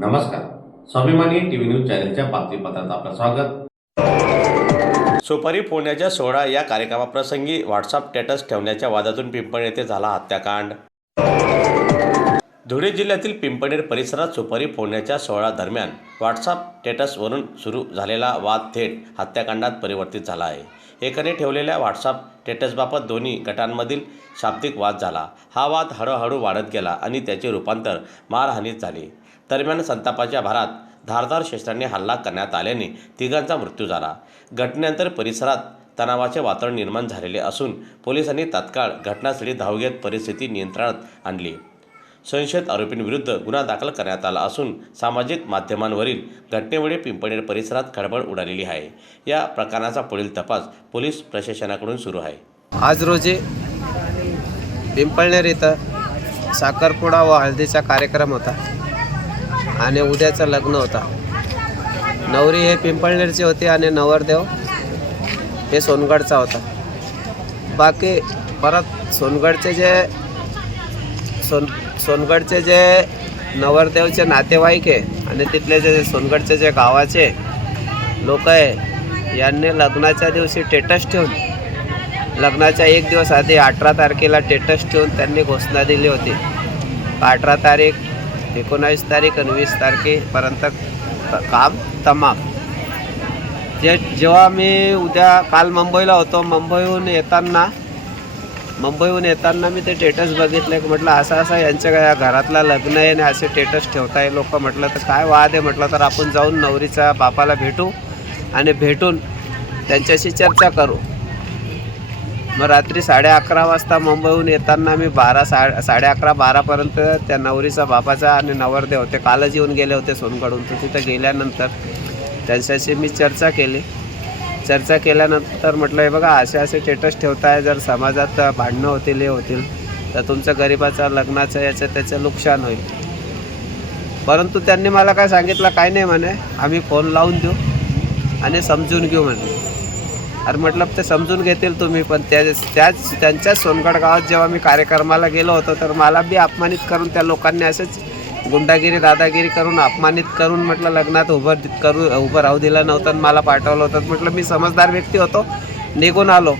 नमस्कार. स्वाभिमानी TV news चॅनलच्या बातमीपत्रात आपलं स्वागत. सुपारी फोडण्याच्या सोहळा या कार्यक्रमाप्रसंगी व्हॉट्सअप स्टेटस ठेवण्याच्या वादातून पिंपळनेर येथे झाला हत्याकांड. धुळे जिल्ह्यातील पिंपळनेर परिसरात सुपारी फोडण्याच्या सोहळा दरम्यान व्हॉट्सअप स्टेटसवरून सुरू झालेला वाद थेट हत्याकांडात परिवर्तित झाला आहे. एकाने ठेवलेल्या व्हॉट्सअप स्टेटसबाबत दोन्ही गटांमधील शाब्दिक वाद झाला. हा वाद हळूहळू वाढत गेला आणि त्याचे रूपांतर मारहाणीत झाले. दरम्यान संतापाच्या भरात धारदार शस्त्राने हल्ला करण्यात आल्याने तिघांचा मृत्यू झाला. घटनेनंतर परिसरात तणावाचे वातावरण निर्माण झालेले असून पोलिसांनी तात्काळ घटनास्थळी धाव घेत परिस्थिती नियंत्रणात आणली. संशयित आरोपींविरुद्ध गुन्हा दाखल करण्यात आला असून सामाजिक माध्यमांवरील घटनेमुळे पिंपळनेर परिसरात खळबळ उडालेली आहे. या प्रकरणाचा पुढील तपास पोलीस प्रशासनाकडून सुरू आहे. आज रोजी पिंपळनेर इथं साखरपुडा व हळदीचा कार्यक्रम होता आणि उद्याचं लग्न होता. नवरी हे पिंपळनेरची होती आणि नवरदेव हे सोनगडचा होता. बाकी परत सोनगडचे जे नवरदेवचे नातेवाईक आहे आणि तिथले जे सोनगडचे जे गावाचे लोक आहे यांनी लग्नाच्या दिवशी स्टेटस ठेवून लग्नाच्या एक दिवस आधी 18 तारखेला स्टेटस ठेवून त्यांनी घोषणा दिली होती. 18 तारीख 19 तारीख आणि 20 तारखेपर्यंत काम तमाम. जेव्हा मी काल मुंबईला होतो, मुंबईहून येताना मी ते स्टेटस बघितलं की म्हटलं असं यांच्या घरातला लग्न आहे आणि असे स्टेटस ठेवताय लोक. म्हटलं तर काय वाद आहे. म्हटलं तर आपण जाऊन नवरीच्या बापाला भेटू आणि भेटून त्यांच्याशी चर्चा करू. मग रात्री 11:30 वाजता मुंबईहून येताना मी 11:30-12पर्यंत त्या नवरीचा बापाचा आणि नवरदेव ते कालच येऊन गेले होते सोनगडहून. तर तिथं गेल्यानंतर त्यांच्याशी मी चर्चा केल्यानंतर म्हटलं हे बघा असे स्टेटस ठेवताय, जर समाजात भांडणं होतील हे होतील तर तुमचं गरिबाचं लग्नाचं याचं त्याचं नुकसान होईल. परंतु त्यांनी मला काय सांगितलं, काय नाही म्हणे, आम्ही फोन लावून देऊ आणि समजून घेऊ म्हणे. अरे म्हटलं ते समजून घेतील तुम्ही, पण त्यांच्याच सोनगड गावात जेव्हा मी कार्यक्रमाला गेलो होतो तर मला बी अपमानित करून त्या लोकांनी असेच गुंडागिरी दादागिरी करून अपमानित करून म्हटलं लग्नात उभं राहू दिलं नव्हतं आणि मला पाठवलं होतं. म्हटलं मी समजदार व्यक्ती होतो, निघून आलो.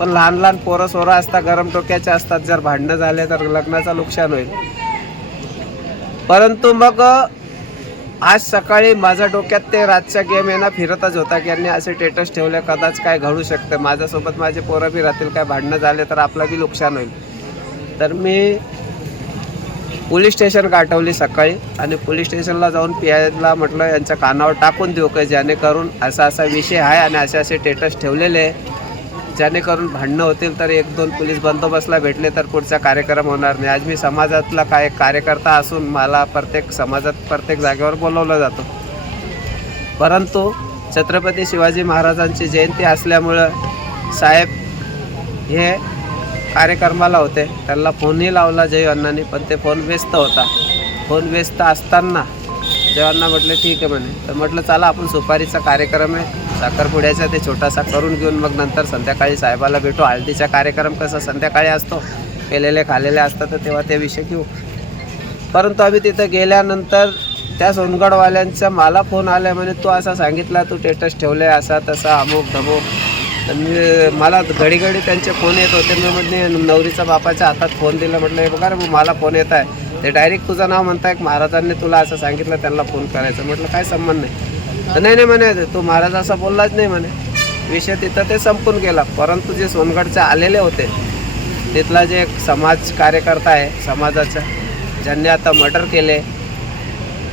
पण लहान पोरं सोरं असतात, गरम डोक्याचे असतात, जर भांडणं झाले तर लग्नाचं नुकसान होईल. परंतु मग आज सकाळी माझ्या डोक्यात ते रातच्या गेम आहे ना फिरतच होता की यांनी असे स्टेटस ठेवले, कदाच काय घडू शकतं, माझ्यासोबत माझे पोरं बी राहतील, काय भांडणं झाले तर आपलं बी नुकसान होईल. तर मी पोलीस स्टेशन गाठवली सकाळी आणि पोलीस स्टेशनला जाऊन पीआयला म्हटलं यांच्या कानावर टाकून देऊ की जेणेकरून असा विषय आहे आणि असे स्टेटस ठेवलेले आहे, जेणेकरून भांडणं होतील तर 1-2 पोलीस बंदोबस्तला भेटले तर पुढचा कार्यक्रम होणार नाही. आज मी समाजातला कार्यकर्ता असून मला समाजात प्रत्येक जागेवर बोलवलं जातं. परंतु छत्रपती शिवाजी महाराजांची जयंती असल्यामुळं साहेब हे कार्यक्रमाला होते. त्यांना फोनही लावला जयअण्णांनी, पण ते फोन व्यस्त होता. फोन व्यस्त असताना जयअण्णा म्हटले ठीक आहे म्हणे. तर म्हटलं चला आपण सुपारीचा कार्यक्रम आहे साखरपुड्याचा ते छोटासा करून घेऊन मग नंतर संध्याकाळी साहेबाला भेटू. हळदीचा कार्यक्रम कसा संध्याकाळी असतो, केलेले खालेले असतात तर तेव्हा ते विषय घेऊ. परंतु आम्ही तिथं गेल्यानंतर त्या सोनगडवाल्यांचा मला फोन आला म्हणे तू असा सांगितला, तू स्टेटस ठेवले असा तसा अमुक धमुक. मला घडी त्यांचे फोन येत होते. मी म्हणजे नवरीचा बापाच्या हातात फोन दिला. म्हटलं हे बघा रे मला फोन येत आहे, ते डायरेक्ट तुझं नाव म्हणताय महाराजांनी तुला असं सांगितलं त्यांना फोन करायचं. म्हटलं काय संबंध नाही. नाही म्हणे तू महाराज असं बोललाच नाही म्हणे. विषय तिथं ते संपून गेला. परंतु जे सोनगडचे आलेले होते तिथला जे एक समाज कार्यकर्ता आहे समाजाचा, ज्यांनी आता मर्डर केले,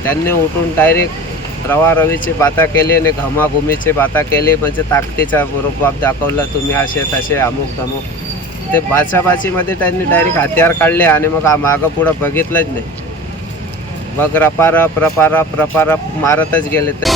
त्यांनी उठून डायरेक्ट रवारवीची बाता केली आणि घमाघुमीची बाता केली. म्हणजे ताकदीचा रूपबाब दाखवला, तुम्ही असे तसे अमुक धमुक. ते बाचाबाचीमध्ये त्यांनी डायरेक्ट हत्यार काढले आणि मग मागं पुढं बघितलंच नाही. मग रपारप मारतच गेले. तर